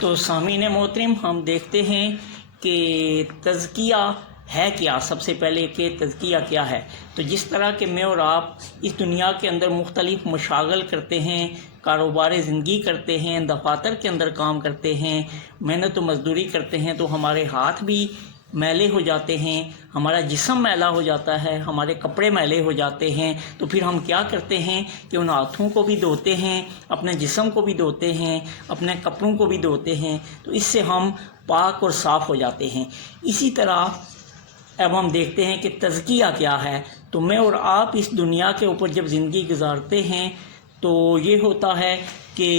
تو سامعین محترم، ہم دیکھتے ہیں کہ تزکیہ ہے کیا۔ سب سے پہلے کہ تزکیہ کیا ہے، تو جس طرح کہ میں اور آپ اس دنیا کے اندر مختلف مشاغل کرتے ہیں، کاروبار زندگی کرتے ہیں، دفاتر کے اندر کام کرتے ہیں، محنت و مزدوری کرتے ہیں، تو ہمارے ہاتھ بھی میلے ہو جاتے ہیں، ہمارا جسم میلا ہو جاتا ہے، ہمارے کپڑے میلے ہو جاتے ہیں۔ تو پھر ہم کیا کرتے ہیں کہ ان ہاتھوں کو بھی دھوتے ہیں، اپنے جسم کو بھی دھوتے ہیں، اپنے کپڑوں کو بھی دھوتے ہیں، تو اس سے ہم پاک اور صاف ہو جاتے ہیں۔ اسی طرح اب ہم دیکھتے ہیں کہ تزکیہ کیا ہے۔ تو میں اور آپ اس دنیا کے اوپر جب زندگی گزارتے ہیں تو یہ ہوتا ہے کہ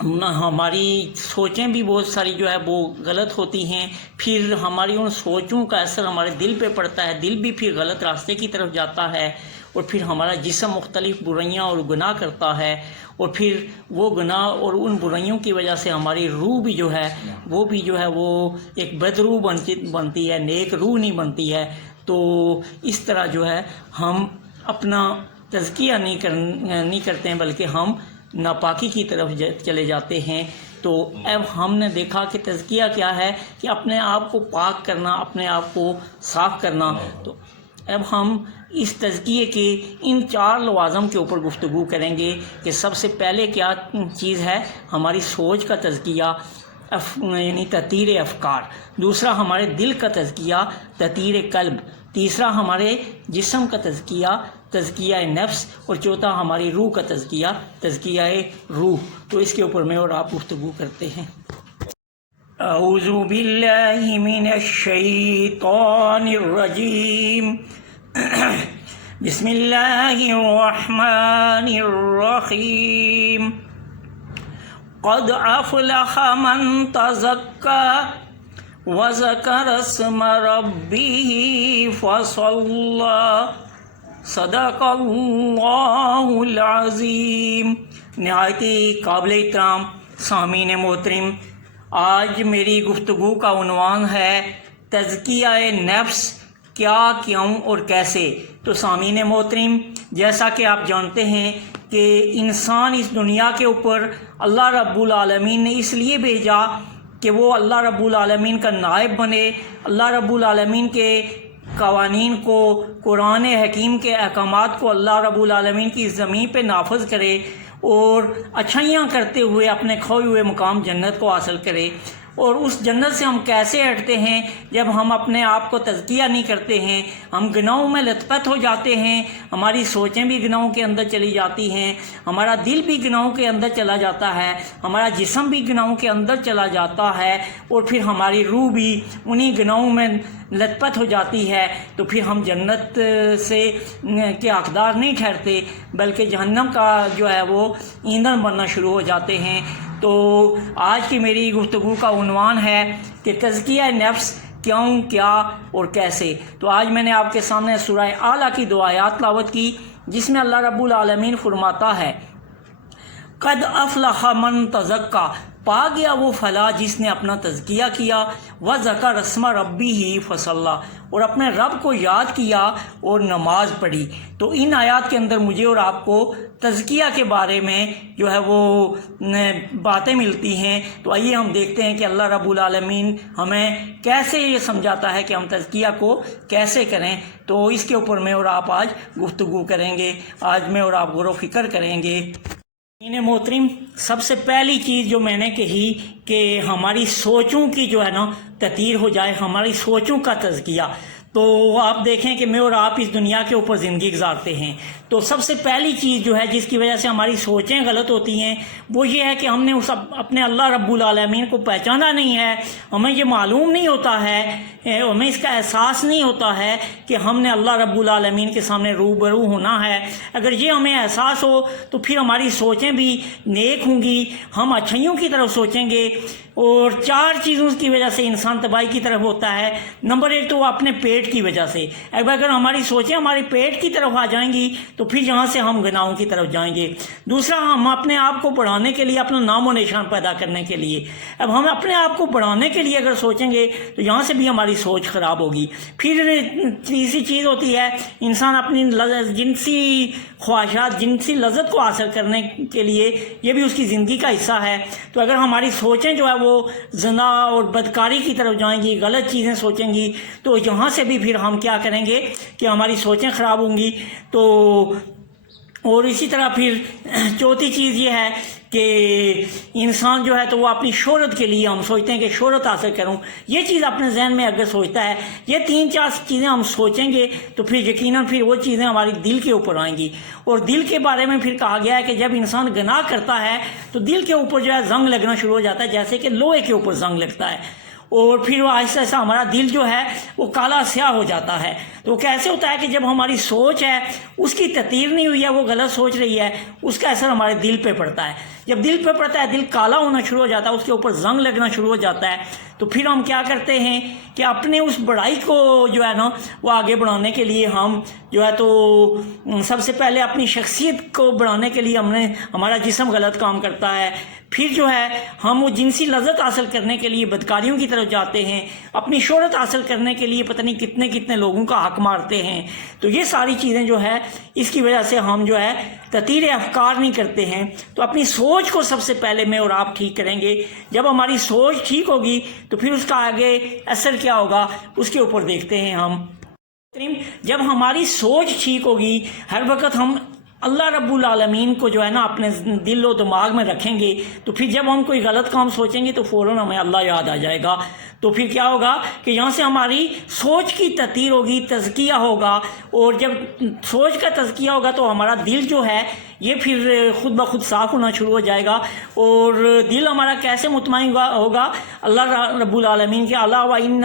ہماری سوچیں بھی بہت ساری جو ہے وہ غلط ہوتی ہیں، پھر ہماری ان سوچوں کا اثر ہمارے دل پہ پڑتا ہے، دل بھی پھر غلط راستے کی طرف جاتا ہے، اور پھر ہمارا جسم مختلف برائیاں اور گناہ کرتا ہے، اور پھر وہ گناہ اور ان برائیوں کی وجہ سے ہماری روح بھی جو ہے وہ ایک بدروح بنتی ہے، نیک روح نہیں بنتی ہے۔ تو اس طرح جو ہے ہم اپنا تزکیہ نہیں کرتے ہیں، بلکہ ہم ناپاکی کی طرف چلے جاتے ہیں۔ تو اب ہم نے دیکھا کہ تزکیہ کیا ہے، کہ اپنے آپ کو پاک کرنا، اپنے آپ کو صاف کرنا۔ تو اب ہم اس تزکیے کے ان 4 لوازم کے اوپر گفتگو کریں گے کہ سب سے پہلے کیا چیز ہے، ہماری سوچ کا تزکیہ یعنی تطہیر افکار، دوسرا ہمارے دل کا تزکیہ تطہیر قلب، تیسرا ہمارے جسم کا تزکیہ نفس، اور چوتھا ہماری روح کا تزکیہ روح۔ تو اس کے اوپر میں اور آپ گفتگو کرتے ہیں۔ اعوذ باللہ من الشیطان الرجیم، بسم اللہ الرحمن الرحیم۔ قد افلح من تزکی وذکر اسم ربہ فصلی، صدق اللہ العظیم۔ نہایت قابل احترام سامعین محترم، آج میری گفتگو کا عنوان ہے تزکیہ نفس، کیا، کیوں اور کیسے۔ تو سامعین محترم، جیسا کہ آپ جانتے ہیں کہ انسان اس دنیا کے اوپر اللہ رب العالمین نے اس لیے بھیجا کہ وہ اللہ رب العالمین کا نائب بنے، اللہ رب العالمین کے قوانین کو، قرآن حکیم کے احکامات کو اللہ رب العالمین کی زمین پہ نافذ کرے، اور اچھائیاں کرتے ہوئے اپنے کھوئے ہوئے مقام جنت کو حاصل کرے۔ اور اس جنت سے ہم کیسے ہٹتے ہیں؟ جب ہم اپنے آپ کو تزکیہ نہیں کرتے ہیں، ہم گناہوں میں لت پت ہو جاتے ہیں، ہماری سوچیں بھی گناہوں کے اندر چلی جاتی ہیں، ہمارا دل بھی گناہوں کے اندر چلا جاتا ہے، ہمارا جسم بھی گناہوں کے اندر چلا جاتا ہے، اور پھر ہماری روح بھی انہی گناہوں میں لت پت ہو جاتی ہے۔ تو پھر ہم جنت سے کے حقدار نہیں ٹھہرتے، بلکہ جہنم کا جو ہے وہ ایندھن بننا شروع ہو جاتے ہیں۔ تو آج کی میری گفتگو کا عنوان ہے کہ تزکیہ نفس، کیوں، کیا اور کیسے۔ تو آج میں نے آپ کے سامنے سورہ اعلیٰ کی 2 آیات تلاوت کی، جس میں اللہ رب العالمین فرماتا ہے قد افلح من تزکی، پا گیا وہ فلاح جس نے اپنا تزکیہ کیا، وذکر اسم ربہ فصلی، اور اپنے رب کو یاد کیا اور نماز پڑھی۔ تو ان آیات کے اندر مجھے اور آپ کو تزکیہ کے بارے میں جو ہے وہ باتیں ملتی ہیں۔ تو آئیے ہم دیکھتے ہیں کہ اللہ رب العالمین ہمیں کیسے یہ سمجھاتا ہے کہ ہم تزکیہ کو کیسے کریں۔ تو اس کے اوپر میں اور آپ آج گفتگو کریں گے، آج میں اور آپ غور و فکر کریں گے۔ محترم، سب سے پہلی چیز جو میں نے کہی کہ ہماری سوچوں کی جو ہے نا تطہیر ہو جائے، ہماری سوچوں کا تزکیہ۔ تو آپ دیکھیں کہ میں اور آپ اس دنیا کے اوپر زندگی گزارتے ہیں، تو سب سے پہلی چیز جو ہے جس کی وجہ سے ہماری سوچیں غلط ہوتی ہیں، وہ یہ ہے کہ ہم نے اپنے اللہ رب العالمین کو پہچانا نہیں ہے، ہمیں یہ معلوم نہیں ہوتا ہے، ہمیں اس کا احساس نہیں ہوتا ہے کہ ہم نے اللہ رب العالمین کے سامنے روبرو ہونا ہے۔ اگر یہ ہمیں احساس ہو تو پھر ہماری سوچیں بھی نیک ہوں گی، ہم اچھائیوں کی طرف سوچیں گے۔ اور 4 چیزوں کی وجہ سے انسان تباہی کی طرف ہوتا ہے۔ نمبر 1 تو وہ اپنے پیٹ کی وجہ سے، اگر ہماری سوچیں ہمارے پیٹ کی طرف آ جائیں گی تو پھر یہاں سے ہم گناہوں کی طرف جائیں گے۔ دوسرا، ہم اپنے آپ کو بڑھانے کے لیے، اپنا نام و نشان پیدا کرنے کے لیے، اب ہم اپنے آپ کو بڑھانے کے لیے اگر سوچیں گے تو یہاں سے بھی ہماری سوچ خراب ہوگی۔ پھر تیسری چیز ہوتی ہے، انسان اپنی جنسی خواہشات جنسی لذت کو حاصل کرنے کے لیے یہ بھی اس کی زندگی کا حصہ ہے. تو اگر ہماری سوچیں جو ہے وہ زنا اور بدکاری کی طرف جائیں گی، غلط چیزیں سوچیں گی، تو یہاں سے بھی پھر ہم کیا کریں گے کہ ہماری سوچیں خراب ہوں گی. تو اور اسی طرح پھر چوتھی چیز یہ ہے کہ انسان جو ہے تو وہ اپنی شہرت کے لیے ہم سوچتے ہیں کہ شہرت حاصل کروں. یہ چیز اپنے ذہن میں اگر سوچتا ہے، یہ 3-4 چیزیں ہم سوچیں گے تو پھر یقیناً پھر وہ چیزیں ہماری دل کے اوپر آئیں گی. اور دل کے بارے میں پھر کہا گیا ہے کہ جب انسان گناہ کرتا ہے تو دل کے اوپر جو ہے زنگ لگنا شروع ہو جاتا ہے، جیسے کہ لوہے کے اوپر زنگ لگتا ہے. اور پھر وہ آہستہ آہستہ ہمارا دل جو ہے وہ کالا سیاہ ہو جاتا ہے. تو کیسے ہوتا ہے کہ جب ہماری سوچ ہے اس کی تطہیر نہیں ہوئی ہے، وہ غلط سوچ رہی ہے، اس کا اثر ہمارے دل پہ پڑتا ہے. جب دل پہ پڑتا ہے دل کالا ہونا شروع ہو جاتا ہے، اس کے اوپر زنگ لگنا شروع ہو جاتا ہے. تو پھر ہم کیا کرتے ہیں کہ اپنے اس بڑائی کو جو ہے نا وہ آگے بڑھانے کے لیے ہم جو ہے تو سب سے پہلے اپنی شخصیت کو بڑھانے کے لیے ہمارا جسم غلط کام کرتا ہے. پھر جو ہے ہم وہ جنسی لذت حاصل کرنے کے لیے بدکاریوں کی طرف جاتے ہیں، اپنی شہرت حاصل کرنے کے لیے پتہ نہیں کتنے کتنے لوگوں کا حق مارتے ہیں. تو یہ ساری چیزیں جو ہے اس کی وجہ سے ہم جو ہے تطہیر افکار نہیں کرتے ہیں. تو اپنی سوچ کو سب سے پہلے میں اور آپ ٹھیک کریں گے. جب ہماری سوچ ٹھیک ہوگی تو پھر اس کا آگے اثر کیا ہوگا اس کے اوپر دیکھتے ہیں ہم. جب ہماری سوچ ٹھیک ہوگی، ہر وقت ہم اللہ رب العالمین کو جو ہے نا اپنے دل و دماغ میں رکھیں گے، تو پھر جب ہم کوئی غلط کام سوچیں گے تو فوراً ہمیں اللہ یاد آ جائے گا. تو پھر کیا ہوگا کہ یہاں سے ہماری سوچ کی تطہیر ہوگی، تزکیہ ہوگا. اور جب سوچ کا تزکیہ ہوگا تو ہمارا دل جو ہے یہ پھر خود بخود صاف ہونا شروع ہو جائے گا. اور دل ہمارا کیسے مطمئن ہوگا؟ اللہ رب العالمین کے الا و ان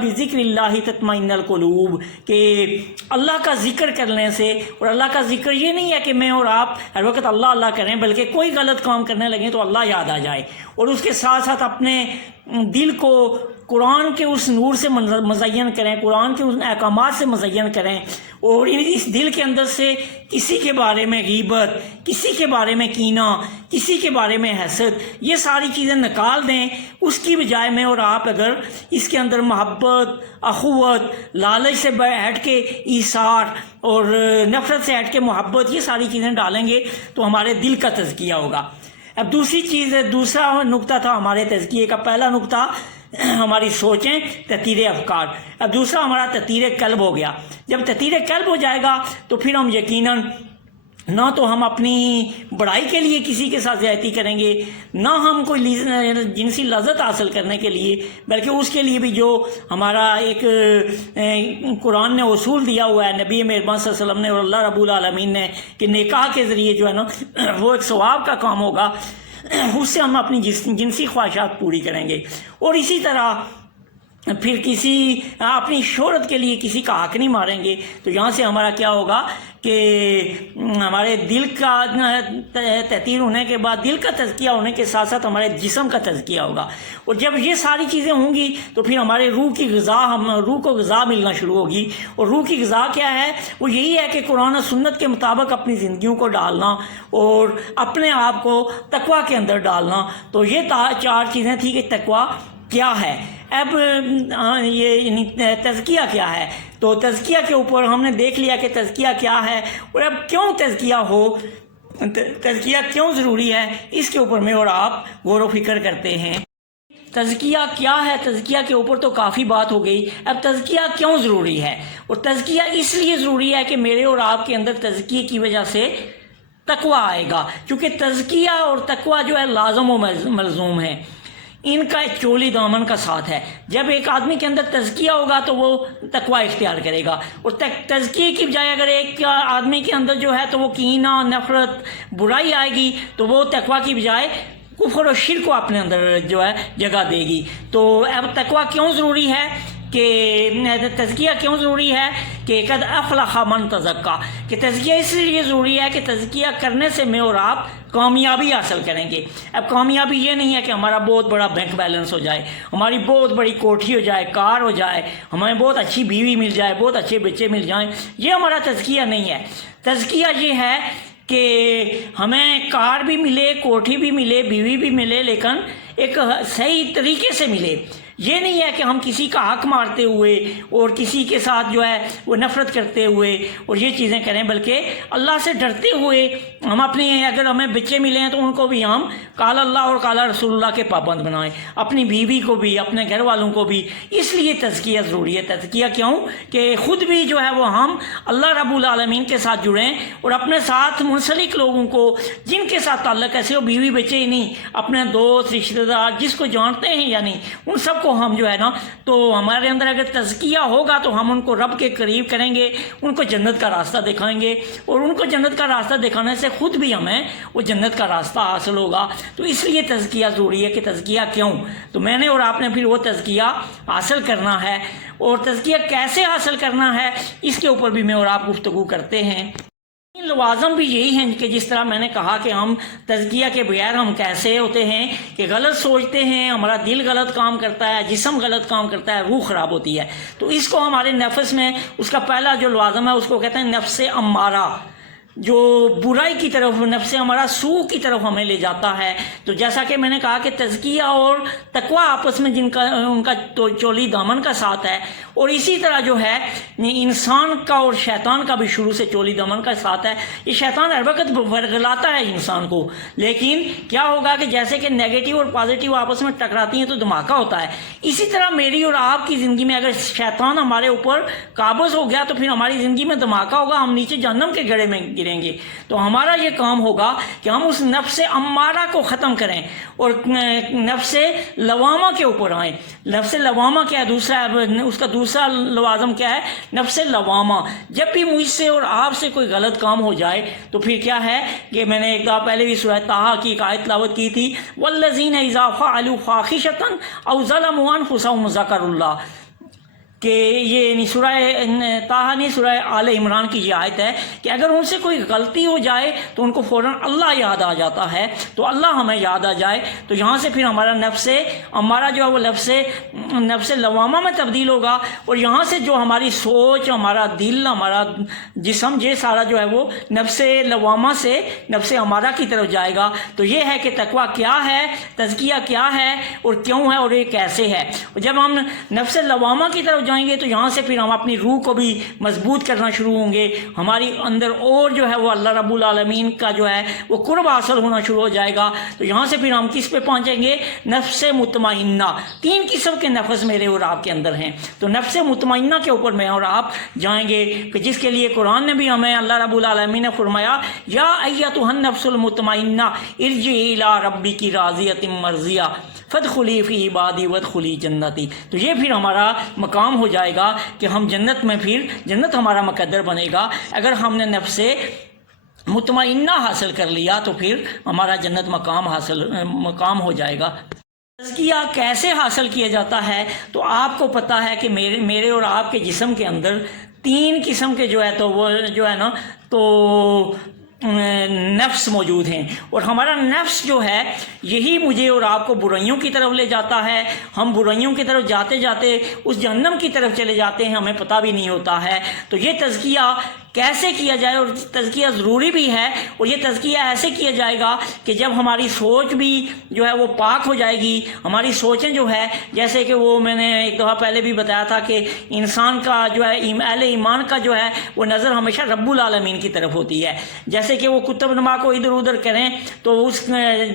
بذکر اللہ تطمئن القلوب، کہ اللہ کا ذکر کرنے سے. اور اللہ کا ذکر یہ نہیں ہے کہ میں اور آپ ہر وقت اللہ اللہ کریں، بلکہ کوئی غلط کام کرنے لگیں تو اللہ یاد آ جائے. اور اس کے ساتھ ساتھ اپنے دل کو قرآن کے اس نور سے مزین کریں، قرآن کے ان احکامات سے مزین کریں. اور اس دل کے اندر سے کسی کے بارے میں غیبت، کسی کے بارے میں کینہ، کسی کے بارے میں حسد، یہ ساری چیزیں نکال دیں. اس کی بجائے میں اور آپ اگر اس کے اندر محبت، اخوت، لالچ سے ہٹ کے ایثار اور نفرت سے ہٹ کے محبت، یہ ساری چیزیں ڈالیں گے تو ہمارے دل کا تزکیہ ہوگا. اب دوسرا نقطہ تھا ہمارے تزکیے کا. پہلا نقطہ ہماری سوچیں، تطہیر افکار. اب دوسرا ہمارا تطہیر قلب ہو گیا. جب تطہیر قلب ہو جائے گا تو پھر ہم یقیناً نہ تو ہم اپنی بڑائی کے لیے کسی کے ساتھ زیادتی کریں گے، نہ ہم کوئی جنسی لذت حاصل کرنے کے لیے، بلکہ اس کے لیے بھی جو ہمارا ایک قرآن نے اصول دیا ہوا ہے، نبی مہربان صلی اللہ علیہ وسلم نے اور اللہ رب العالمین نے، کہ نکاح کے ذریعے جو ہے نا وہ ایک ثواب کا کام ہوگا، اس سے ہم اپنی جنسی خواہشات پوری کریں گے. اور اسی طرح پھر اپنی شہرت کے لیے کسی کا حق نہیں ماریں گے. تو یہاں سے ہمارا کیا ہوگا کہ ہمارے دل کا تطہیر ہونے کے بعد، دل کا تزکیہ ہونے کے ساتھ ساتھ ہمارے جسم کا تزکیہ ہوگا. اور جب یہ ساری چیزیں ہوں گی تو پھر ہمارے روح کو غذا ملنا شروع ہوگی. اور روح کی غذا کیا ہے؟ وہ یہی ہے کہ قرآن و سنت کے مطابق اپنی زندگیوں کو ڈالنا اور اپنے آپ کو تقویٰ کے اندر ڈالنا. تو یہ 4 چیزیں تھیں کہ تقویٰ کیا ہے. اب یہ تزکیہ کیا ہے؟ تو تزکیہ کے اوپر ہم نے دیکھ لیا کہ تزکیہ کیا ہے، اور اب کیوں تزکیہ کیوں ضروری ہے، اس کے اوپر میں اور آپ غور و فکر کرتے ہیں. تزکیہ کیا ہے؟ تزکیہ کے اوپر تو کافی بات ہو گئی. اب تزکیہ کیوں ضروری ہے؟ اور تزکیہ اس لیے ضروری ہے کہ میرے اور آپ کے اندر تزکیے کی وجہ سے تقویٰ آئے گا. کیونکہ تزکیہ اور تقویٰ جو ہے لازم و ملزوم ہے، ان کا ایک چولی دامن کا ساتھ ہے. جب ایک آدمی کے اندر تزکیہ ہوگا تو وہ تقویٰ اختیار کرے گا. اور تزکیے کی بجائے اگر ایک آدمی کے اندر جو ہے تو وہ کینہ، نفرت، برائی آئے گی تو وہ تقویٰ کی بجائے کفر و شرک کو اپنے اندر جو ہے جگہ دے گی. تو اب تقویٰ کیوں ضروری ہے کہ تزکیہ کیوں ضروری ہے کہ قد افلح من تزکا، کہ تزکیہ اس لیے ضروری ہے کہ تزکیہ کرنے سے میں اور آپ کامیابی حاصل کریں گے. اب کامیابی یہ نہیں ہے کہ ہمارا بہت بڑا بینک بیلنس ہو جائے، ہماری بہت بڑی کوٹھی ہو جائے، کار ہو جائے، ہمیں بہت اچھی بیوی مل جائے، بہت اچھے بچے مل جائیں. یہ ہمارا تزکیہ نہیں ہے. تزکیہ یہ ہے کہ ہمیں کار بھی ملے، کوٹھی بھی ملے، بیوی بھی ملے، لیکن ایک صحیح طریقے سے ملے. یہ نہیں ہے کہ ہم کسی کا حق مارتے ہوئے اور کسی کے ساتھ جو ہے وہ نفرت کرتے ہوئے اور یہ چیزیں کریں، بلکہ اللہ سے ڈرتے ہوئے ہم اپنی، اگر ہمیں بچے ملے ہیں تو ان کو بھی ہم قال اللہ اور قال رسول اللہ کے پابند بنائیں، اپنی بیوی کو بھی، اپنے گھر والوں کو بھی۔ اس لیے تزکیہ ضروری ہے۔ تزکیہ کیوں؟ کہ خود بھی جو ہے وہ ہم اللہ رب العالمین کے ساتھ جڑیں اور اپنے ساتھ منسلک لوگوں کو، جن کے ساتھ تعلق ایسے ہو، بیوی بچے ہی نہیں، اپنے دوست رشتہ دار جس کو جانتے ہیں یا نہیں، ان سب کو ہم جو ہے نا، تو ہمارے اندر اگر تزکیہ ہوگا تو ہم ان کو رب کے قریب کریں گے، ان کو جنت کا راستہ دکھائیں گے، اور ان کو جنت کا راستہ دکھانے سے خود بھی ہمیں وہ جنت کا راستہ حاصل ہوگا۔ تو اس لیے تزکیہ ضروری ہے۔ کہ تزکیہ کیوں؟ تو میں نے اور آپ نے پھر وہ تزکیہ حاصل کرنا ہے، اور تزکیہ کیسے حاصل کرنا ہے اس کے اوپر بھی میں اور آپ گفتگو کرتے ہیں۔ لوازم بھی یہی ہیں کہ جس طرح میں نے کہا کہ ہم تزکیہ کے بغیر ہم کیسے ہوتے ہیں کہ غلط سوچتے ہیں، ہمارا دل غلط کام کرتا ہے، جسم غلط کام کرتا ہے، روح خراب ہوتی ہے۔ تو اس کو ہمارے نفس میں، اس کا پہلا جو لوازم ہے اس کو کہتے ہیں نفس امارہ، جو برائی کی طرف، نفس ہمارا سوء کی طرف ہمیں لے جاتا ہے۔ تو جیسا کہ میں نے کہا کہ تزکیہ اور تقویٰ آپس میں ان کا چولی دامن کا ساتھ ہے، اور اسی طرح جو ہے انسان کا اور شیطان کا بھی شروع سے چولی دامن کا ساتھ ہے۔ یہ شیطان ہر وقت ورگلاتا ہے انسان کو، لیکن کیا ہوگا کہ جیسے کہ نیگیٹو اور پازیٹیو آپس میں ٹکراتی ہیں تو دھماکہ ہوتا ہے، اسی طرح میری اور آپ کی زندگی میں اگر شیطان ہمارے اوپر قابض ہو گیا تو پھر ہماری زندگی میں دھماکہ ہوگا، ہم نیچے جہنم کے گڑھے میں گریں گے۔ تو ہمارا یہ کام ہوگا کہ ہم اس نفس امارہ کو ختم کریں اور نفس لوامہ کے اوپر آئیں۔ نفس لوامہ کیا ہے؟ اس کا دوسرا لوازم کیا ہے؟ نفس لوامہ۔ جب بھی مجھ سے اور آپ سے کوئی غلط کام ہو جائے تو پھر کیا ہے کہ میں نے ایک دفعہ پہلے بھی سورہ طٰہٰ کی ایک آیت تلاوت کی تھی، والذین اذا فعلوا فاحشۃ او ظلموا انفسهم ذکروا اللہ، کہ یہ سورہ طٰہٰ نہیں، سورہ آل عمران کی یہ آیت ہے کہ اگر ان سے کوئی غلطی ہو جائے تو ان کو فوراً اللہ یاد آ جاتا ہے، تو اللہ ہمیں یاد آ جائے تو یہاں سے پھر ہمارا نفس ہمارا جو ہے وہ نفس لوامہ میں تبدیل ہوگا، اور یہاں سے جو ہماری سوچ، ہمارا دل، ہمارا جسم، یہ سارا جو ہے وہ نفس لوامہ سے نفس ہمارا کی طرف جائے گا۔ تو یہ ہے کہ تقویٰ کیا ہے، تزکیہ کیا ہے اور کیوں ہے اور یہ کیسے ہے۔ جب ہم نفس لوامہ کی طرف جائیں گے تو یہاں سے پھر ہم اپنی روح کو بھی مضبوط کرنا شروع ہوں گے، ہماری اندر اور جو ہے وہ اللہ رب العالمین کا جو ہے وہ قرب حاصل ہونا شروع ہو جائے گا۔ تو یہاں سے پھر ہم کس پہ پہنچیں گے؟ نفس مطمئنہ۔ تین قسم کے نفس میرے اور آپ کے اندر ہیں، تو نفس مطمئنہ کے اوپر میں اور آپ جائیں گے، کہ جس کے لیے قرآن نے بھی ہمیں، اللہ رب العالمین نے فرمایا یا ایتھا النفس المطمئنہ ارجعی الی ربک راضیۃ مرضیہ فادخلی فی عبادی وادخلی جنتی۔ تو یہ پھر ہمارا مقام ہو جائے گا کہ ہم جنت میں، پھر جنت ہمارا مقدر بنے گا۔ اگر ہم نے نفس مطمئنہ حاصل کر لیا تو پھر ہمارا جنت مقام ہو جائے گا۔ تزکیہ کیسے حاصل کیا جاتا ہے؟ تو آپ کو پتہ ہے کہ میرے اور آپ کے جسم کے اندر تین قسم کے جو ہے تو وہ جو ہے نا تو نفس موجود ہیں، اور ہمارا نفس جو ہے یہی مجھے اور آپ کو برائیوں کی طرف لے جاتا ہے۔ ہم برائیوں کی طرف جاتے جاتے اس جہنم کی طرف چلے جاتے ہیں، ہمیں پتہ بھی نہیں ہوتا ہے۔ تو یہ تزکیہ کیسے کیا جائے، اور تزکیہ ضروری بھی ہے، اور یہ تزکیہ ایسے کیا جائے گا کہ جب ہماری سوچ بھی جو ہے وہ پاک ہو جائے گی، ہماری سوچیں جو ہے، جیسے کہ وہ میں نے ایک دفعہ پہلے بھی بتایا تھا کہ انسان کا جو ہے، اہل ایمان کا جو ہے وہ نظر ہمیشہ رب العالمین کی طرف ہوتی ہے۔ جیسے کہ وہ کتب نما کو ادھر ادھر کریں تو اس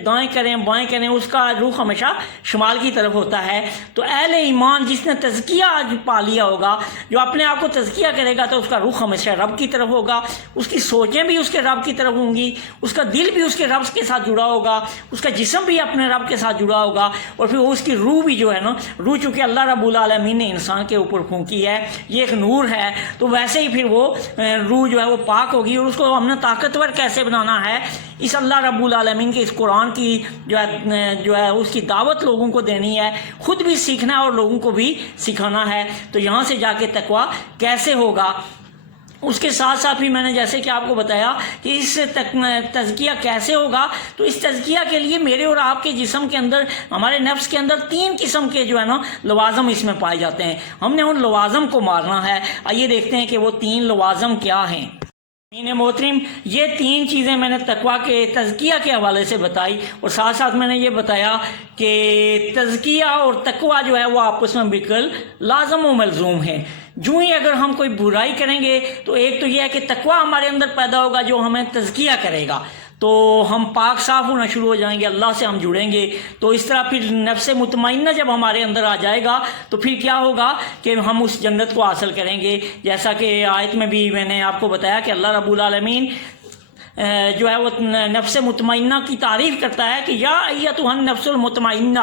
دائیں کریں بائیں کریں، اس کا رخ ہمیشہ شمال کی طرف ہوتا ہے۔ تو اہل ایمان جس نے تزکیہ آج پا لیا ہوگا، جو اپنے آپ کو تزکیہ کرے گا، تو اس کا رخ ہمیشہ رب کی طرف ہوگا، اس کی سوچیں بھی اس کے رب کی طرف ہوں گی، اس کا دل بھی اس کے رب کے ساتھ جڑا ہوگا، اس کا جسم بھی اپنے رب کے ساتھ جڑا ہوگا، اور پھر اس کی روح بھی جو ہے نا، روح چونکہ اللہ رب العالمین نے انسان کے اوپر پھونکی ہے، یہ ایک نور ہے، تو ویسے ہی پھر وہ روح جو ہے وہ پاک ہوگی، اور اس کو ہم نے طاقتور کیسے بنانا ہے؟ اس اللہ رب العالمین کے اس قرآن کی جو ہے اس کی دعوت لوگوں کو دینی ہے، خود بھی سیکھنا ہے اور لوگوں کو بھی سکھانا ہے۔ تو یہاں سے جا کے تقویٰ کیسے ہوگا؟ اس کے ساتھ ساتھ بھی میں نے جیسے کہ آپ کو بتایا کہ اس تزکیہ کیسے ہوگا، تو اس تزکیہ کے لیے میرے اور آپ کے جسم کے اندر، ہمارے نفس کے اندر تین قسم کے جو ہے نا لوازم اس میں پائے جاتے ہیں۔ ہم نے ان لوازم کو مارنا ہے۔ آئیے دیکھتے ہیں کہ وہ تین لوازم کیا ہیں۔ محترم، یہ تین چیزیں میں نے تقویٰ کے تزکیہ کے حوالے سے بتائی، اور ساتھ ساتھ میں نے یہ بتایا کہ تزکیہ اور تقویٰ جو ہے وہ آپس میں بالکل لازم و ملزوم ہے۔ جو ہی اگر ہم کوئی برائی کریں گے تو ایک تو یہ ہے کہ تقویٰ ہمارے اندر پیدا ہوگا جو ہمیں تزکیہ کرے گا، تو ہم پاک صاف ہونا شروع ہو جائیں گے، اللہ سے ہم جڑیں گے۔ تو اس طرح پھر نفس مطمئنہ جب ہمارے اندر آ جائے گا تو پھر کیا ہوگا کہ ہم اس جنت کو حاصل کریں گے، جیسا کہ آیت میں بھی میں نے آپ کو بتایا کہ اللہ رب العالمین جو ہے وہ نفس مطمئنہ کی تعریف کرتا ہے کہ یا ایتھا النفس المطمئنہ،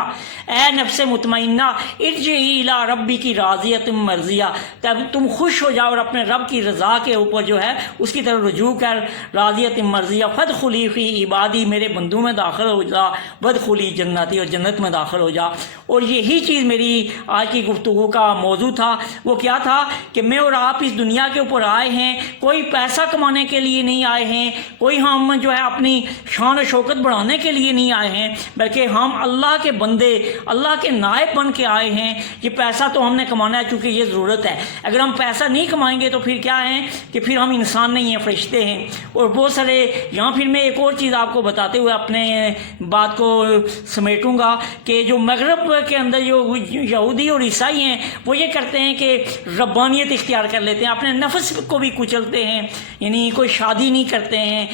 اے نفس مطمئنہ، ارجعی الی ربی کی راضیۃ مرضیہ، تب تم خوش ہو جاؤ اور اپنے رب کی رضا کے اوپر جو ہے اس کی طرف رجوع کر، راضیۃ مرضیہ، فادخلی فی عبادی، میرے بندوں میں داخل ہو جا، وادخلی جنتی، اور جنت میں داخل ہو جا۔ اور یہی چیز میری آج کی گفتگو کا موضوع تھا۔ وہ کیا تھا کہ میں اور آپ اس دنیا کے اوپر آئے ہیں، کوئی پیسہ کمانے کے لیے نہیں آئے ہیں، کوئی ہم جو ہے اپنی شان و شوکت بڑھانے کے لیے نہیں آئے ہیں، بلکہ ہم اللہ کے بندے، اللہ کے نائب بن کے آئے ہیں۔ یہ پیسہ تو ہم نے کمانا ہے چونکہ یہ ضرورت ہے، اگر ہم پیسہ نہیں کمائیں گے تو پھر کیا ہے کہ پھر ہم انسان نہیں ہیں، فرشتے ہیں۔ اور بہت سارے یہاں پھر میں ایک اور چیز آپ کو بتاتے ہوئے اپنے بات کو سمیٹوں گا کہ جو مغرب کے اندر جو یہودی اور عیسائی ہیں وہ یہ کرتے ہیں کہ ربانیت اختیار کر لیتے ہیں، اپنے نفس کو بھی کچلتے ہیں، یعنی کوئی شادی نہیں کرتے ہیں،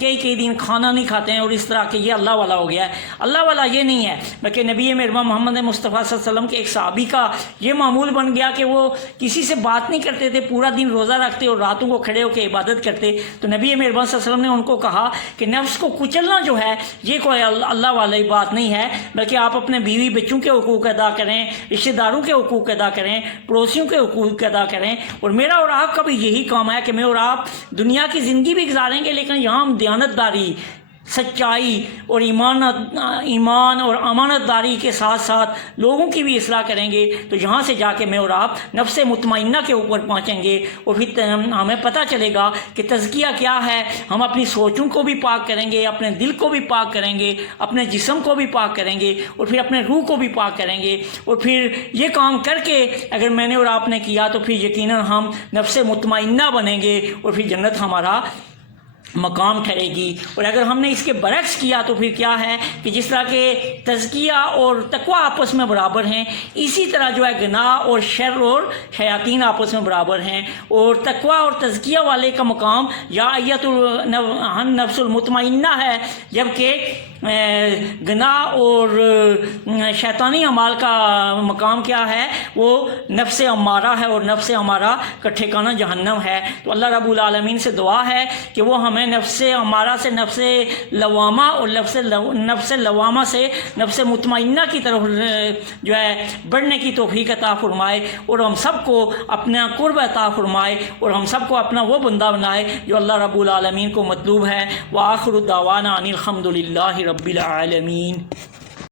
کئی دن کھانا نہیں کھاتے ہیں، اور اس طرح کہ یہ اللہ والا ہو گیا ہے۔ اللہ والا یہ نہیں ہے، بلکہ نبی مہربان محمد مصطفیٰ صلی اللہ علیہ وسلم کے ایک صحابی کا یہ معمول بن گیا کہ وہ کسی سے بات نہیں کرتے تھے، پورا دن روزہ رکھتے اور راتوں کو کھڑے ہو کے عبادت کرتے۔ تو نبی مہربان صلی اللہ علیہ وسلم نے ان کو کہا کہ نفس کو کچلنا جو ہے یہ کوئی اللہ والی بات نہیں ہے، بلکہ آپ اپنے بیوی بچوں کے حقوق ادا کریں، رشتہ داروں کے حقوق ادا کریں، پڑوسیوں کے حقوق ادا کریں۔ اور میرا اور آپ کا بھی یہی کام ہے کہ میں اور آپ دنیا کی زندگی بھی گزاریں گے، لیکن یہاں ہم دیانتداری، سچائی اور ایمان اور امانت داری کے ساتھ ساتھ لوگوں کی بھی اصلاح کریں گے، تو یہاں سے جا کے میں اور آپ نفس مطمئنہ کے اوپر پہنچیں گے، اور پھر ہمیں پتہ چلے گا کہ تزکیہ کیا ہے۔ ہم اپنی سوچوں کو بھی پاک کریں گے، اپنے دل کو بھی پاک کریں گے، اپنے جسم کو بھی پاک کریں گے، اور پھر اپنے روح کو بھی پاک کریں گے۔ اور پھر یہ کام کر کے اگر میں نے اور آپ نے کیا تو پھر یقیناً ہم نفس مطمئنہ بنیں گے، اور پھر جنت ہمارا مقام ٹھہرے گی۔ اور اگر ہم نے اس کے برعکس کیا تو پھر کیا ہے کہ جس طرح کہ تزکیہ اور تقویٰ آپس میں برابر ہیں، اسی طرح جو ہے گناہ اور شر اور شیاطین آپس میں برابر ہیں، اور تقویٰ اور تزکیہ والے کا مقام یا ایتھا النفس المطمئنہ ہے، جبکہ گناہ اور شیطانی اعمال کا مقام کیا ہے، وہ نفس امارہ ہے، اور نفس امارہ کا ٹھکانہ جہنم ہے۔ تو اللہ رب العالمین سے دعا ہے کہ وہ ہمیں نفس امارہ سے نفس لوامہ اور نفس لوامہ سے نفس مطمئنہ کی طرف جو ہے بڑھنے کی توفیق عطا فرمائے، اور ہم سب کو اپنا قرب عطا فرمائے، اور ہم سب کو اپنا وہ بندہ بنائے جو اللہ رب العالمین کو مطلوب ہے۔ وآخر دعوانا ان الحمد للہ رب العالمین۔